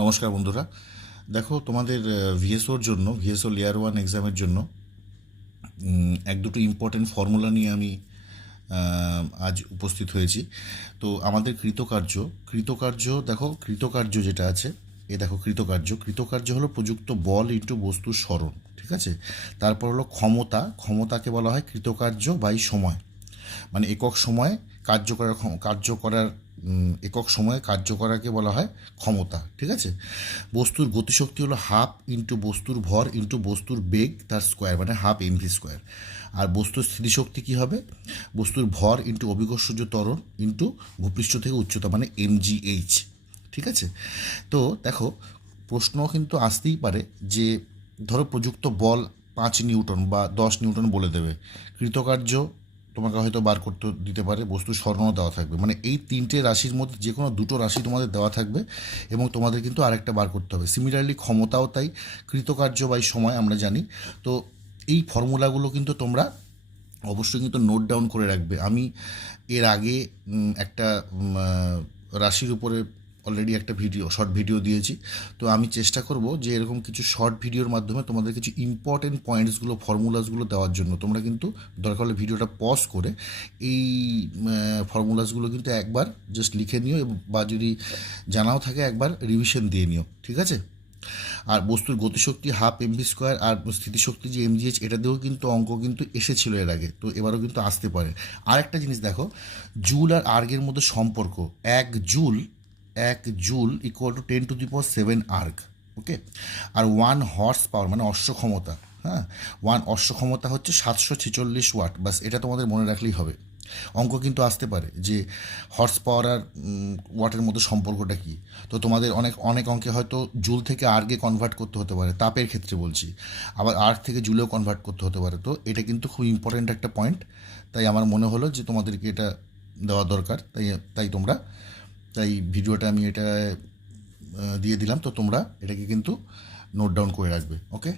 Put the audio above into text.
নমস্কার বন্ধুরা। দেখো, তোমাদের ভিএসওর জন্য, ভিএসও লেয়ার 1 এক্সামের জন্য এক দুটো ইম্পর্টেন্ট ফর্মুলা নিয়ে আমি আজ উপস্থিত হয়েছি। তো আমাদের কৃতকার্য, দেখো কৃতকার্য যেটা আছে, দেখো কৃতকার্য হলো প্রযুক্ত বল ইন্টু বস্তুর সরণ, ঠিক আছে। তারপর হলো ক্ষমতাকে বলা হয় কৃতকার্য বাই সময়, মানে একক সময়ে কার্য করার একক সময়ে কার্য করাকে বলা হয় ক্ষমতা, ঠিক আছে। বস্তুর গতিশক্তি হলো হাফ ইন্টু বস্তুর ভর ইন্টু বস্তুর বেগ তার স্কোয়ার, মানে হাফ এমভি স্কোয়ার। আর বস্তুর স্থিতিশক্তি কী হবে? বস্তুর ভর ইন্টু অভিকর্ষজ ত্বরণ ইন্টু ভূপৃষ্ঠ থেকে উচ্চতা, মানে এমজিএইচ, ঠিক আছে। তো দেখো, প্রশ্ন কিন্তু আসতেই পারে যে ধরো প্রযুক্ত বল 5 নিউটন বা 10 নিউটন বলে দেবে, কৃতকার্য তোমাকে হয়তো বার করতে দিতে পারে, বস্তু স্বর্ণও দেওয়া থাকবে, মানে এই তিনটে রাশির মধ্যে যে কোনো দুটো রাশি তোমাদের দেওয়া থাকবে এবং তোমাদের কিন্তু আরেকটা বার করতে হবে। সিমিলারলি ক্ষমতাও তাই, কৃতকার্য বাই সময় আমরা জানি। তো এই ফর্মুলাগুলো কিন্তু তোমরা অবশ্যই কিন্তু নোট ডাউন করে রাখবে। আমি এর আগে একটা রাশির উপরে অলরেডি একটা শর্ট ভিডিও দিয়েছি। তো আমি চেষ্টা করব যে এরকম কিছু শর্ট ভিডিওর মাধ্যমে তোমাদের কিছু ইম্পর্টেন্ট পয়েন্টসগুলো, ফর্মুলাসগুলো দেওয়ার জন্য তোমরা কিন্তু দরকার হলে ভিডিওটা পজ করে এই ফর্মুলাসগুলো কিন্তু একবার জাস্ট লিখে নিও, বা যদি জানাও থাকে একবার রিভিশন দিয়ে নিও, ঠিক আছে। আর বস্তুর গতিশক্তি হাফ এমভি স্কোয়ার, আর স্থিতিশক্তি যে এমজিএইচ, এটা দিয়েও কিন্তু অঙ্ক কিন্তু এসেছিল এর আগে, তো এবারও কিন্তু আসতে পারে। আর একটা জিনিস দেখো, জুল আর আর্গের মধ্যে সম্পর্ক, 1 joule equal to 10⁻⁷ erg, okay. আর 1 হর্স পাওয়ার মানে অশ্ব ক্ষমতা, হ্যাঁ, 1 অশ্ব ক্ষমতা হচ্ছে 746 ওয়াট। বাস এটা তোমাদের মনে রাখলেই হবে। অঙ্ক কিন্তু আসতে পারে যে হর্স পাওয়ার আর ওয়াটের মধ্যে সম্পর্কটা কী। তো তোমাদের অনেক অনেক অঙ্কে হয়তো জুল থেকে আর্গে কনভার্ট করতে হতে পারে, তাপের ক্ষেত্রে বলছি, আবার আর্গ থেকে জুলেও কনভার্ট করতে হতে পারে। তো এটা কিন্তু খুব ইম্পর্ট্যান্ট একটা পয়েন্ট, তাই আমার মনে হলো যে তোমাদেরকে এটা দেওয়া দরকার। তাই ভিডিওটা আমি এটা দিয়ে দিলাম। তো তোমরা এটাকে কিন্তু নোট ডাউন করে রাখবে, ওকে।